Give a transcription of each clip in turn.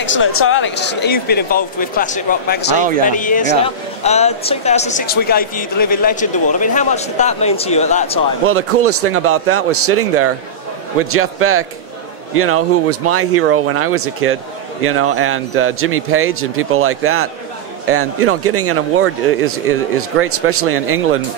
Excellent. So, Alex, you've been involved with Classic Rock Magazine for many years now. 2006, we gave you the Living Legend Award. I mean, how much did that mean to you at that time? Well, the coolest thing about that was sitting there with Jeff Beck, you know, who was my hero when I was a kid, you know, and Jimmy Page and people like that. And, you know, getting an award is great, especially in England.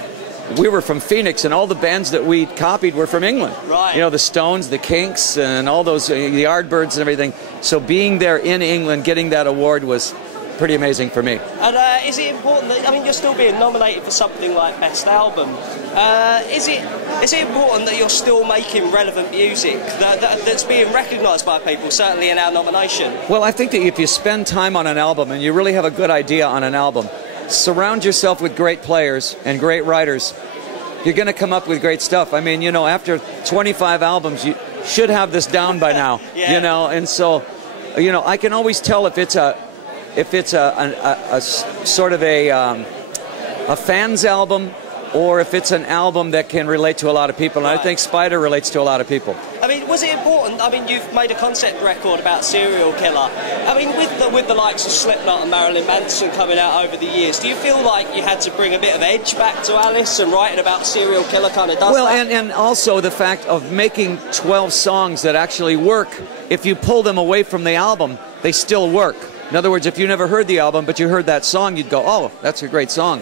We were from Phoenix, and all the bands that we copied were from England. Right. You know, the Stones, the Kinks, and all those, the Yardbirds and everything. So being there in England, getting that award was pretty amazing for me. And is it important that, I mean, you're still being nominated for something like Best Album. Is it important that you're still making relevant music that's being recognised by people, certainly in our nomination? Well, I think that if you spend time on an album and you really have a good idea on an album, surround yourself with great players and great writers, you're going to come up with great stuff. I mean, you know, after 25 albums, you should have this down by now. Yeah. You know, and so, you know, I can always tell if it's a sort of a fans album, or if it's an album that can relate to a lot of people. And Right. I think Spider relates to a lot of people. I mean, was it important? I mean, you've made a concept record about serial killer. I mean, with the likes of Slipknot and Marilyn Manson coming out over the years, do you feel like you had to bring a bit of edge back to Alice, and writing about serial killer kind of does that? And also the fact of making 12 songs that actually work. If you pull them away from the album, they still work. In other words, if you never heard the album, but you heard that song, you'd go, oh, that's a great song.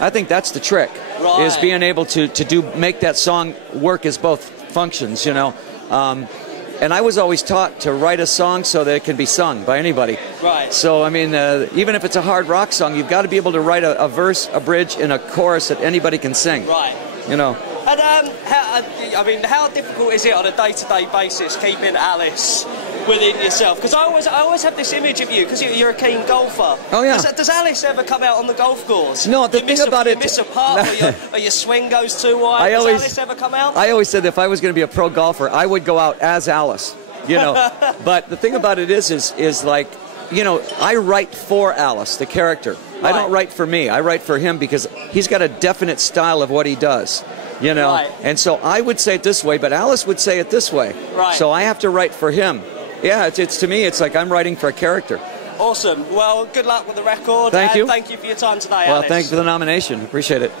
I think that's the trick, Right. is being able to make that song work as both functions, you know. And I was always taught to write a song so that it can be sung by anybody. Right. So, I mean, even if it's a hard rock song, you've got to be able to write a verse, a bridge, and a chorus that anybody can sing. Right. You know. And how difficult is it on a day-to-day basis keeping Alice within yourself? Because I always have this image of you, because you're a keen golfer. Oh yeah. Does Alice ever come out on the golf course? No, the thing about it, you miss a putt, or your swing goes too wide. Does Alice ever come out? I always said that if I was going to be a pro golfer, I would go out as Alice. You know. But the thing about it is like, you know, I write for Alice, the character. Right. I don't write for me. I write for him because he's got a definite style of what he does. You know, Right. And so I would say it this way, but Alice would say it this way. Right. So I have to write for him. Yeah, it's to me, it's like I'm writing for a character. Awesome. Well, good luck with the record. Thank you. Thank you for your time today, Well, Alice. thank you for the nomination. Appreciate it.